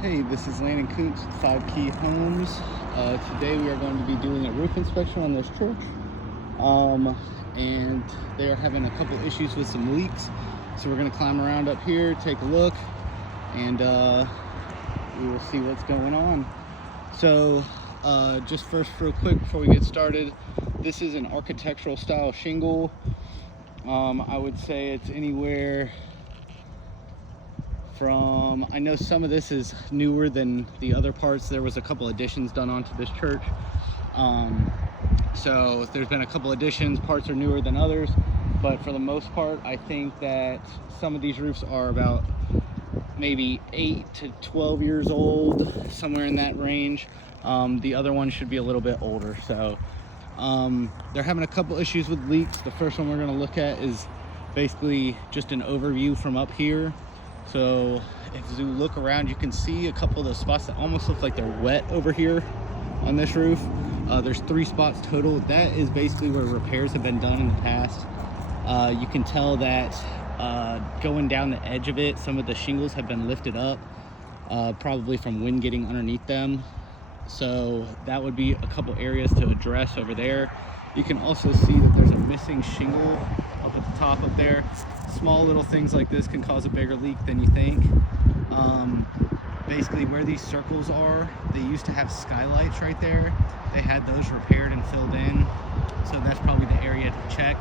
Hey, this is Landon Koontz with 5 Key Homes. Today we are going to be doing a roof inspection on this church. And they are having a couple issues with some leaks. So we're going to climb around up here, take a look, and we will see what's going on. So just first real quick before we get started, this is an architectural style shingle. I would say it's anywhere from, I know some of this is newer than the other parts. There was a couple additions done onto this church. So there's been a couple additions, parts are newer than others, but for the most part, I think that some of these roofs are about maybe 8 to 12 years old, somewhere in that range. The other one should be a little bit older. So they're having a couple issues with leaks. The first one we're gonna look at is basically just an overview from up here. So if you look around, you can see a couple of those spots that almost look like they're wet over here on this roof. There's 3 spots total. That is basically where repairs have been done in the past. You can tell that going down the edge of it, some of the shingles have been lifted up, probably from wind getting underneath them. So that would be a couple areas to address over there. You can also see that there's a missing shingle up at the top up there. Small little things like this can cause a bigger leak than you think. Basically where these circles are, they used to have skylights right there. They had those repaired and filled in. So that's probably the area to check.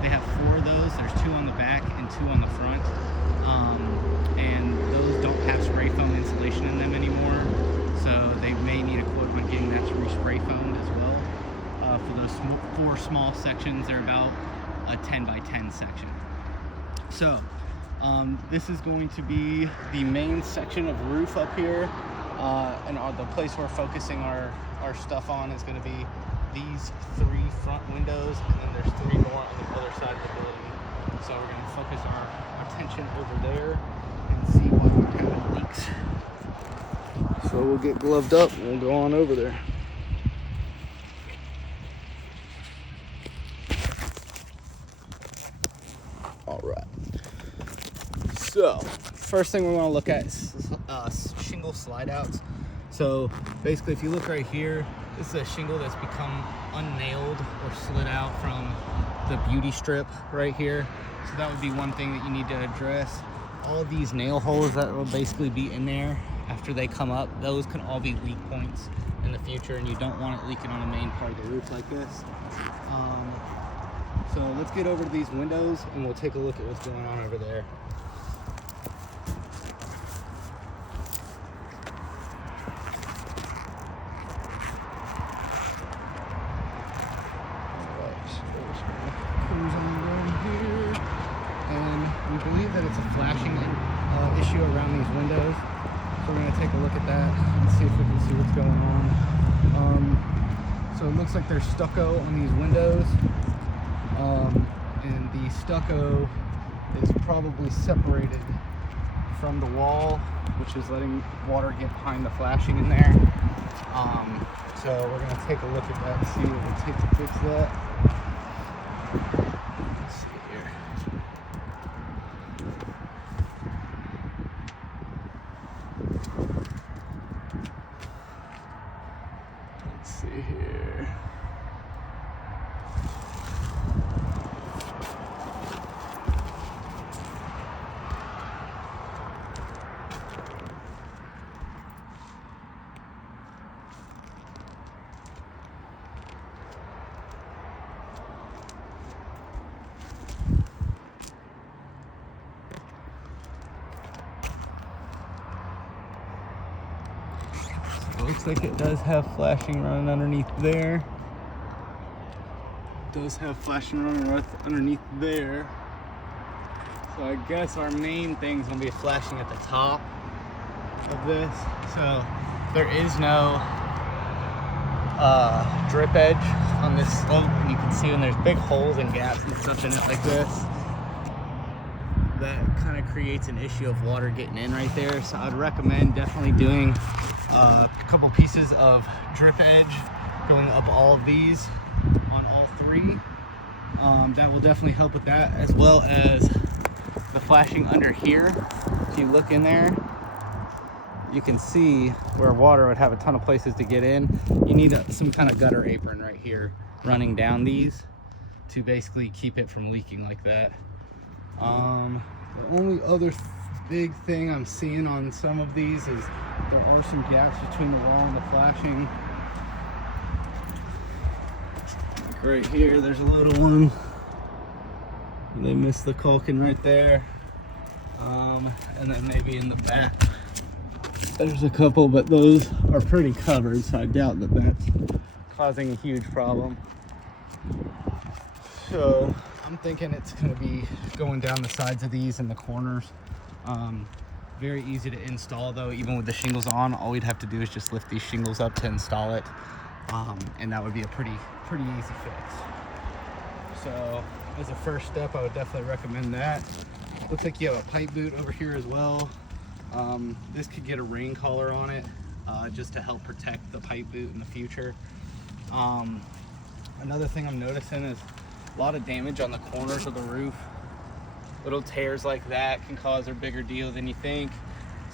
They have 4 of those. There's 2 on the back and 2 on the front. And those don't have spray foam insulation in them anymore. So they may need a quote on getting that to re-spray foamed as well. For those 4 small sections, they're about a 10 by 10 section. So this is going to be the main section of roof up here, and the place we're focusing our stuff on is going to be these 3 front windows, and then there's 3 more on the other side of the building. So we're going to focus our attention over there and see what we're having leaks. So we'll get gloved up and we'll go on over there. All right. So first thing we want to look at is shingle slide outs. So basically, if you look right here, this is a shingle that's become unnailed or slid out from the beauty strip right here. So that would be one thing that you need to address. All these nail holes that will basically be in there after they come up, those can all be leak points in the future, and you don't want it leaking on the main part of the roof like this. So let's get over to these windows and we'll take a look at what's going on over there. Cruise on the road here, and we believe that it's a flashing issue around these windows. So we're going to take a look at that and see if we can see what's going on. So it looks like there's stucco on these windows. And the stucco is probably separated from the wall, which is letting water get behind the flashing in there. So we're going to take a look at that and see what it takes to fix that. Let's see here. Let's see here. It looks like it does have flashing running underneath there. It does have flashing running right underneath there. So I guess our main thing is going to be flashing at the top of this. So there is no drip edge on this slope. And you can see when there's big holes and gaps and stuff in it like this, that kind of creates an issue of water getting in right there. So I'd recommend definitely doing a couple pieces of drip edge going up all of these on all 3. That will definitely help with that, as well as the flashing under here. If you look in there, you can see where water would have a ton of places to get in. You need some kind of gutter apron right here running down these to basically keep it from leaking like that. The only other big thing I'm seeing on some of these is there are some gaps between the wall and the flashing. Right here, there's a little one. They missed the caulking right there. And then maybe in the back, there's a couple, but those are pretty covered, so I doubt that that's causing a huge problem. So I'm thinking it's going to be going down the sides of these and the corners. Very easy to install though, even with the shingles on. All we'd have to do is just lift these shingles up to install it, and that would be a pretty easy fix. So as a first step, I would definitely recommend that. Looks like you have a pipe boot over here as well. This could get a rain collar on it, just to help protect the pipe boot in the future. Another thing I'm noticing is a lot of damage on the corners of the roof. Little tears like that can cause a bigger deal than you think.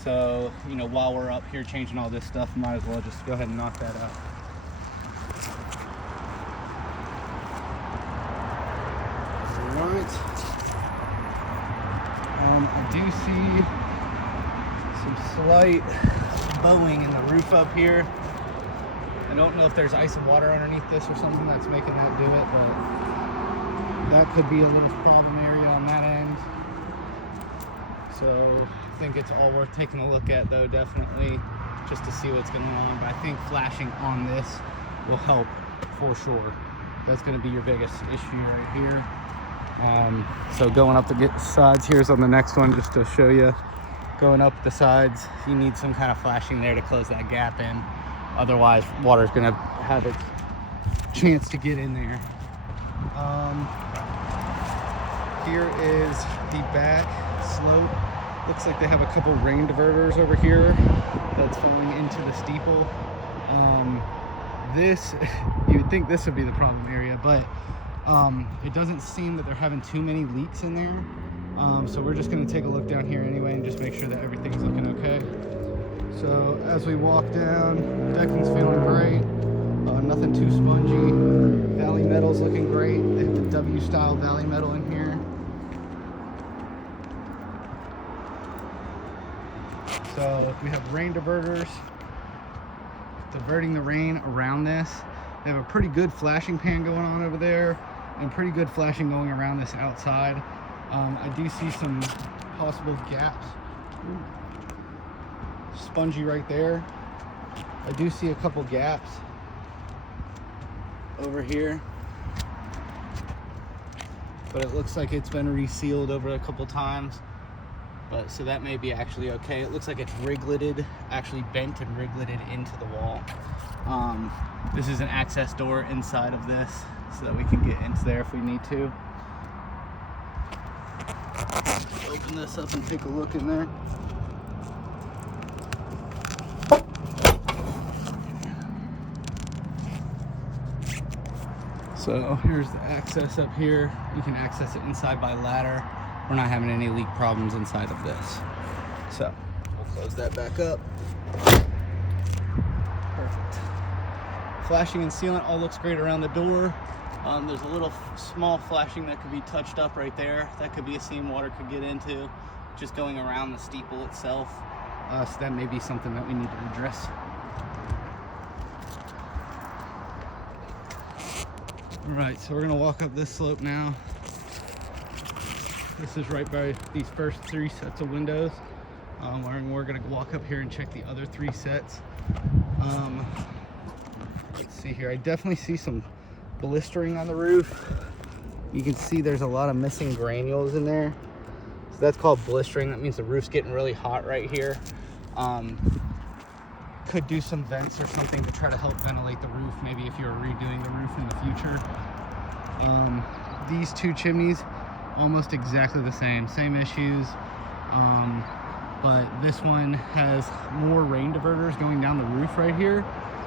So, you know, while we're up here changing all this stuff, might as well just go ahead and knock that out. Alright. I do see some slight bowing in the roof up here. I don't know if there's ice and water underneath this or something that's making that do it, but that could be a little problem area on that end. So I think it's all worth taking a look at though, definitely, just to see what's going on. But I think flashing on this will help for sure. That's going to be your biggest issue right here. So going up the sides, here's on the next one, just to show you. Going up the sides, you need some kind of flashing there to close that gap in. Otherwise, water's gonna have its chance to get in there. Here is the back slope. Looks like they have a couple rain diverters over here that's going into the steeple. This, you would think this would be the problem area, but it doesn't seem that they're having too many leaks in there. So we're just gonna take a look down here anyway and just make sure that everything's looking okay. So as we walk down, decking's feeling great. Nothing too spongy. Valley metal's looking great. They have the W style valley metal in here. So we have rain diverters, diverting the rain around this. They have a pretty good flashing pan going on over there, and pretty good flashing going around this outside. I do see some possible gaps. Spongy right there. I do see a couple gaps over here, but it looks like it's been resealed over a couple times. But so that may be actually okay. It looks like it's rigleted, actually bent and rigleted into the wall. This is an access door inside of this so that we can get into there if we need to. Open this up and take a look in there. So here's the access up here. You can access it inside by ladder. We're not having any leak problems inside of this. So we'll close that back up. Perfect. Flashing and sealant all looks great around the door. There's a little small flashing that could be touched up right there. That could be a seam water could get into, just going around the steeple itself. So that may be something that we need to address. All right, so we're gonna walk up this slope now. This is right by these first 3 sets of windows. We're gonna walk up here and check the other 3 sets. Let's see here. I definitely see some blistering on the roof. You can see there's a lot of missing granules in there. So that's called blistering. That means the roof's getting really hot right here. Could do some vents or something to try to help ventilate the roof, maybe if you're redoing the roof in the future. These 2 chimneys, almost exactly the same issues, but this one has more rain diverters going down the roof right here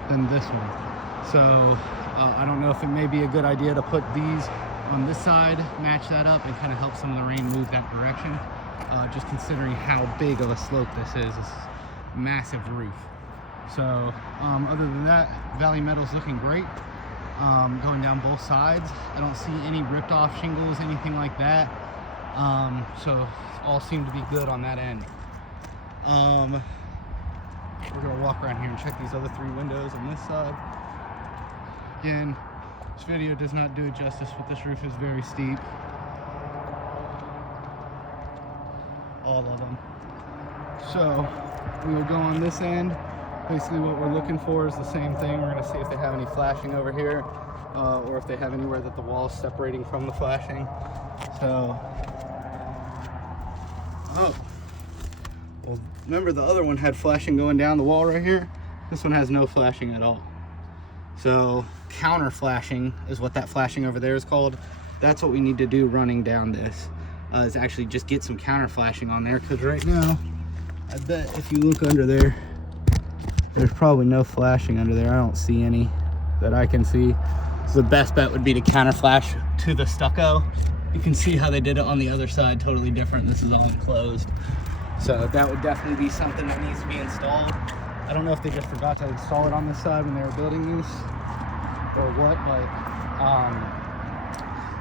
than this one. So I don't know if it may be a good idea to put these on this side, match that up, and kind of help some of the rain move that direction, just considering how big of a slope this is. massive roof. So other than that, Valley Metal's looking great. Going down both sides, I don't see any ripped off shingles, anything like that. So all seem to be good on that end. We're gonna walk around here and check these other 3 windows on this side. Again, this video does not do it justice, but this roof is very steep. All of them. So we will go on this end. Basically what we're looking for is the same thing. We're gonna see if they have any flashing over here, or if they have anywhere that the wall is separating from the flashing. So, oh, well, remember the other one had flashing going down the wall right here? This one has no flashing at all. So counter flashing is what that flashing over there is called. That's what we need to do running down this, is actually just get some counter flashing on there, because right now, I bet if you look under there, there's probably no flashing under there. I don't see any that I can see. So the best bet would be to counter flash to the stucco. You can see how they did it on the other side, totally different. This is all enclosed. So that would definitely be something that needs to be installed. I don't know if they just forgot to install it on this side when they were building these or what, but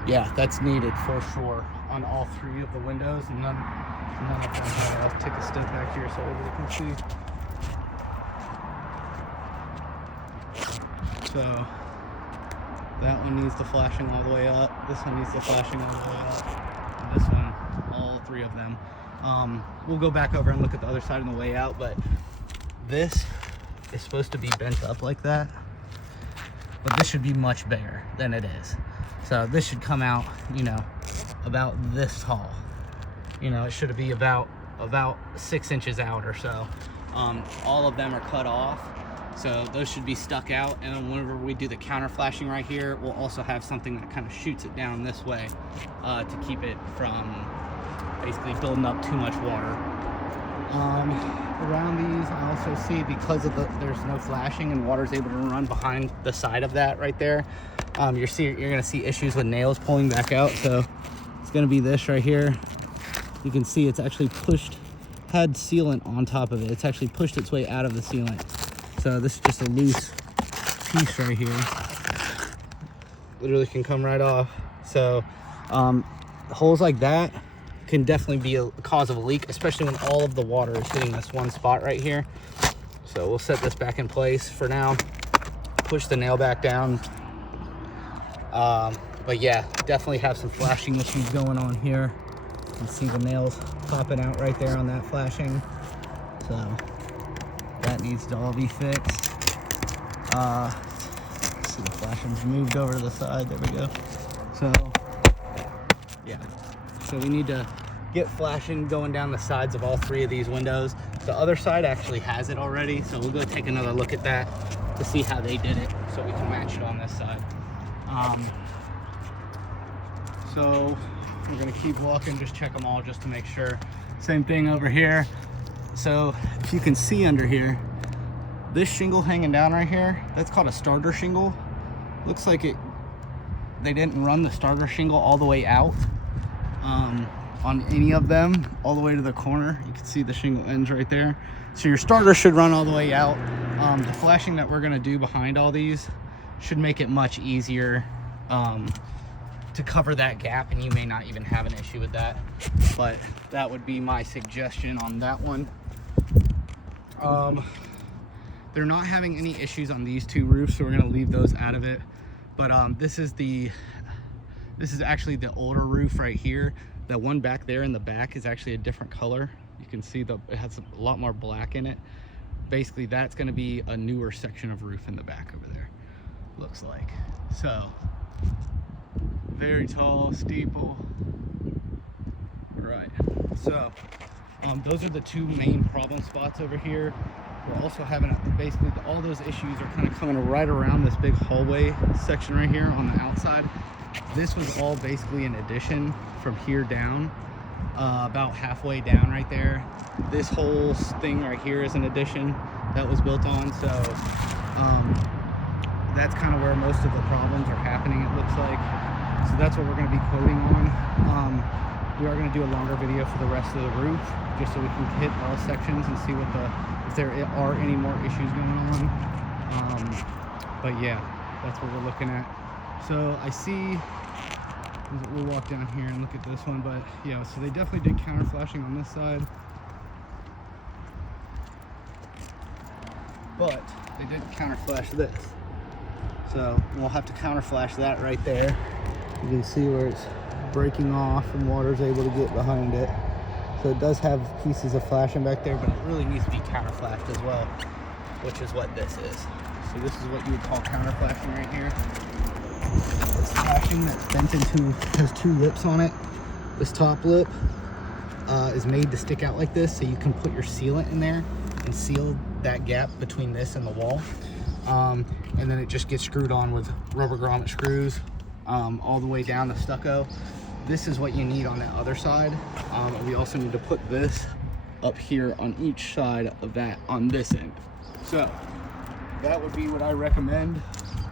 yeah, that's needed for sure on all 3 of the windows. None of them have. I'll take a step back here so everybody can see. So that one needs the flashing all the way up. This one needs the flashing all the way up. And this one, all 3 of them. We'll go back over and look at the other side on the way out, but this is supposed to be bent up like that, but this should be much bigger than it is. So this should come out, you know, about this tall. You know, it should be about 6 inches out or so. All of them are cut off, so those should be stuck out. And then whenever we do the counter flashing right here, we'll also have something that kind of shoots it down this way to keep it from basically building up too much water. Around these, I also see, because of there's no flashing and water's able to run behind the side of that right there, you're gonna see issues with nails pulling back out. So it's gonna be this right here. You can see it's actually had sealant on top of it. It's actually pushed its way out of the sealant. So this is just a loose piece right here. Literally can come right off. So holes like that can definitely be a cause of a leak, especially when all of the water is hitting this one spot right here. So we'll set this back in place for now, push the nail back down. But yeah, definitely have some flashing issues going on here. You can see the nails popping out right there on that flashing. So that needs to all be fixed. Let's see, the flashing's moved over to the side. There we go. So yeah, so we need to get flashing going down the sides of all 3 of these windows. The other side actually has it already, so we'll go take another look at that to see how they did it, so we can match it on this side. So we're gonna keep walking, just check them all just to make sure. Same thing over here. So if you can see under here, this shingle hanging down right here, that's called a starter shingle. Looks like they didn't run the starter shingle all the way out on any of them, all the way to the corner. You can see the shingle ends right there. So your starter should run all the way out. The flashing that we're gonna do behind all these should make it much easier to cover that gap, and you may not even have an issue with that, but that would be my suggestion on that one. They're not having any issues on these 2 roofs, so we're gonna leave those out of it. But this is actually the older roof right here. That one back there in the back is actually a different color. You can see it has a lot more black in it. Basically, that's gonna be a newer section of roof in the back over there, looks like. So, very tall steeple. Right, so those are the 2 main problem spots over here. We're also having basically all those issues are kind of coming right around this big hallway section right here on the outside. This was all basically an addition from here down, about halfway down right there. This whole thing right here is an addition that was built on. So that's kind of where most of the problems are happening, it looks like. So that's what we're going to be quoting on. we are going to do a longer video for the rest of the roof, just so we can hit all sections and see if there are any more issues going on. But yeah, that's what we're looking at. So I see, we'll walk down here and look at this one, but yeah, so they definitely did counter flashing on this side, but they didn't counter flash this. So we'll have to counter flash that right there. You can see where it's breaking off and water's able to get behind it. So it does have pieces of flashing back there, but it really needs to be counter flashed as well, which is what this is. So this is what you would call counter flashing right here. This flashing that's bent into, has two lips on it. This top lip is made to stick out like this, so you can put your sealant in there and seal that gap between this and the wall. And then it just gets screwed on with rubber grommet screws all the way down the stucco. This is what you need on that other side. We also need to put this up here on each side of that on this end. So that would be what I recommend.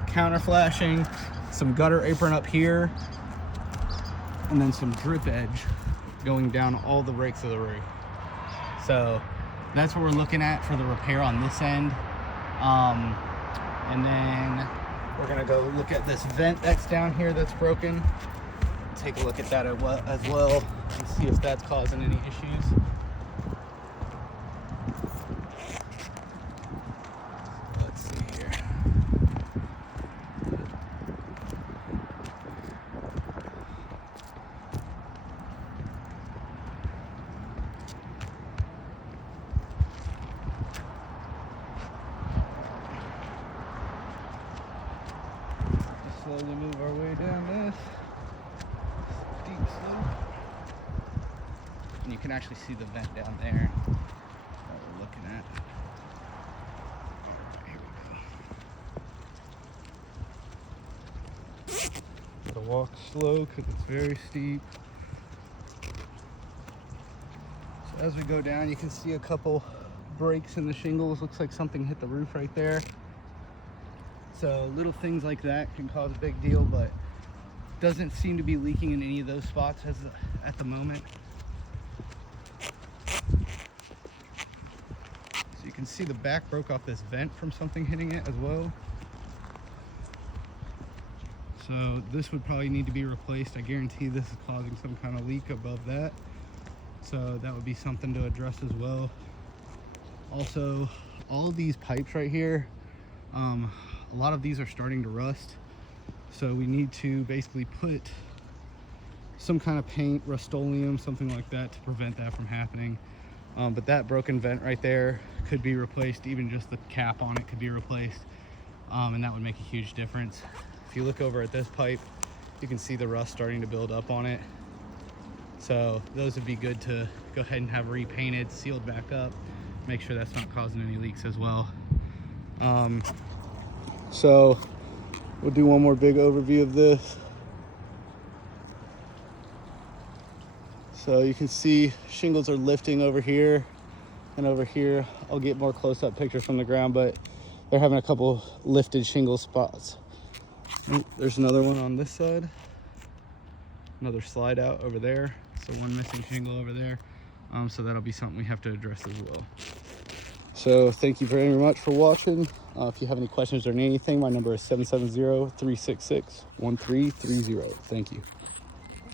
Counter flashing, some gutter apron up here, and then some drip edge going down all the breaks of the roof. So that's what we're looking at for the repair on this end. And then we're gonna go look at this vent that's down here that's broken. Take a look at that as well and see if that's causing any issues. Let's see here. Just slowly move our way down this steep slope. And you can actually see the vent down there that we're looking at. Here we go. Gotta walk slow because it's very steep. So as we go down, you can see a couple breaks in the shingles. Looks like something hit the roof right there. So little things like that can cause a big deal, but doesn't seem to be leaking in any of those spots at the moment. So you can see the back broke off this vent from something hitting it as well. So this would probably need to be replaced. I guarantee this is causing some kind of leak above that. So that would be something to address as well. Also, all of these pipes right here, a lot of these are starting to rust. So we need to basically put some kind of paint, Rust-Oleum, something like that to prevent that from happening. But that broken vent right there could be replaced. Even just the cap on it could be replaced. And that would make a huge difference. If you look over at this pipe, you can see the rust starting to build up on it. So those would be good to go ahead and have repainted, sealed back up, make sure that's not causing any leaks as well. So we'll do one more big overview of this. So you can see shingles are lifting over here and over here. I'll get more close-up pictures from the ground, but they're having a couple lifted shingle spots. There's another one on this side. Another slide out over there. So one missing shingle over there. So that'll be something we have to address as well. So thank you very much for watching. If you have any questions or anything, my number is 770-366-1330. Thank you.